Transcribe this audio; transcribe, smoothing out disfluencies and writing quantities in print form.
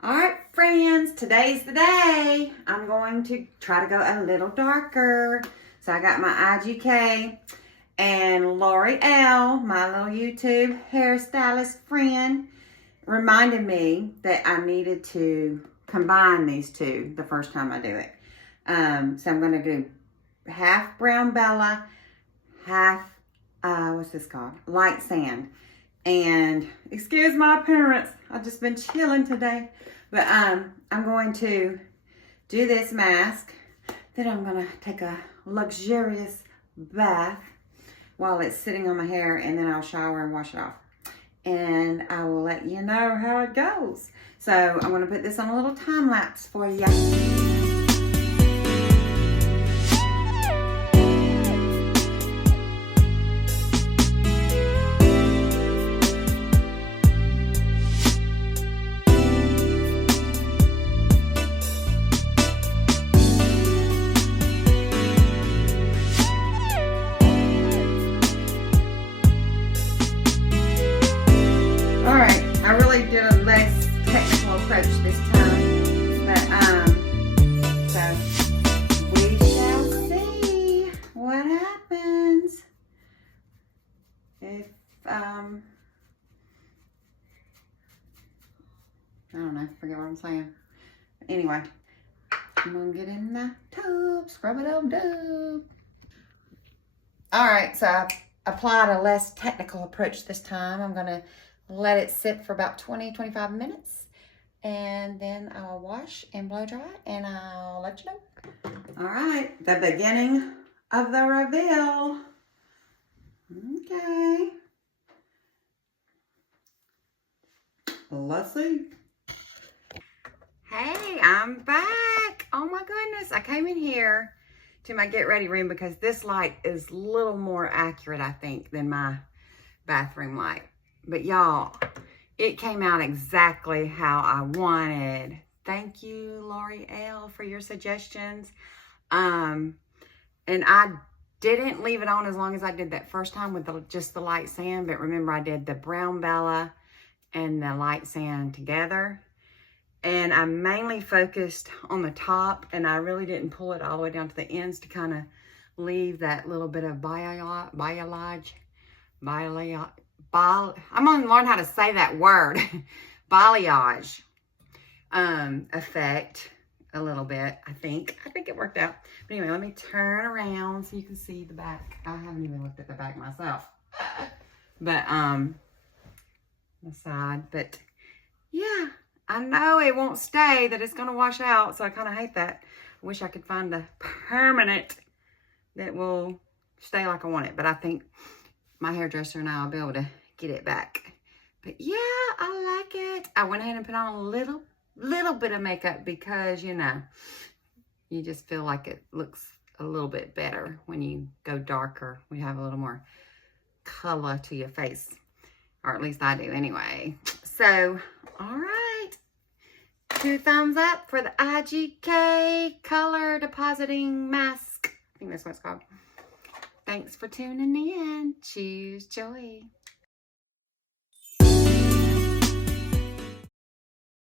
All right, friends, today's the day. I'm going to try to go a little darker. So I got my IGK and Laurie Elle, my little YouTube hairstylist friend, reminded me that I needed to combine these two the first time I do it. So I'm going to do half Brown Bella, half, what's this called? Light Sand. And excuse my appearance, I've just been chilling today. But I'm going to do this mask. Then I'm going to take a luxurious bath while it's sitting on my hair. And then I'll shower and wash it off. And I will let you know how it goes. So I'm going to put this on a little time lapse for you. Did a less technical approach this time, but so we shall see what happens if I don't know, forget what I'm saying. Anyway, I'm gonna get in the tub, scrub it up, dub. All right, so I applied a less technical approach this time. I'm gonna let it sit for about 20-25 minutes, and then I'll wash and blow dry, and I'll let you know. All right, the beginning of the reveal. Okay. Let's see. Hey, I'm back. Oh my goodness, I came in here to my get ready room because this light is a little more accurate, I think, than my bathroom light. But y'all, it came out exactly how I wanted. Thank you, Laurie Elle, for your suggestions. And I didn't leave it on as long as I did that first time with just the light sand. But remember, I did the Brown Bella and the light sand together. And I mainly focused on the top, and I really didn't pull it all the way down to the ends to kind of leave that little bit of balayage. I'm gonna learn how to say that word. Balayage effect a little bit, I think it worked out. But anyway, let me turn around so you can see the back. I haven't even looked at the back myself. But the side, but yeah, I know it won't stay, that it's gonna wash out, so I kind of hate that. I wish I could find the permanent that will stay like I want it, but I think my hairdresser and I will be able to get it back. But yeah, I like it. I went ahead and put on a little bit of makeup because, you know, you just feel like it looks a little bit better when you go darker. We have a little more color to your face, or at least I do anyway. So, all right. 2 thumbs up for the IGK color depositing mask. I think that's what it's called. Thanks for tuning in. Choose joy.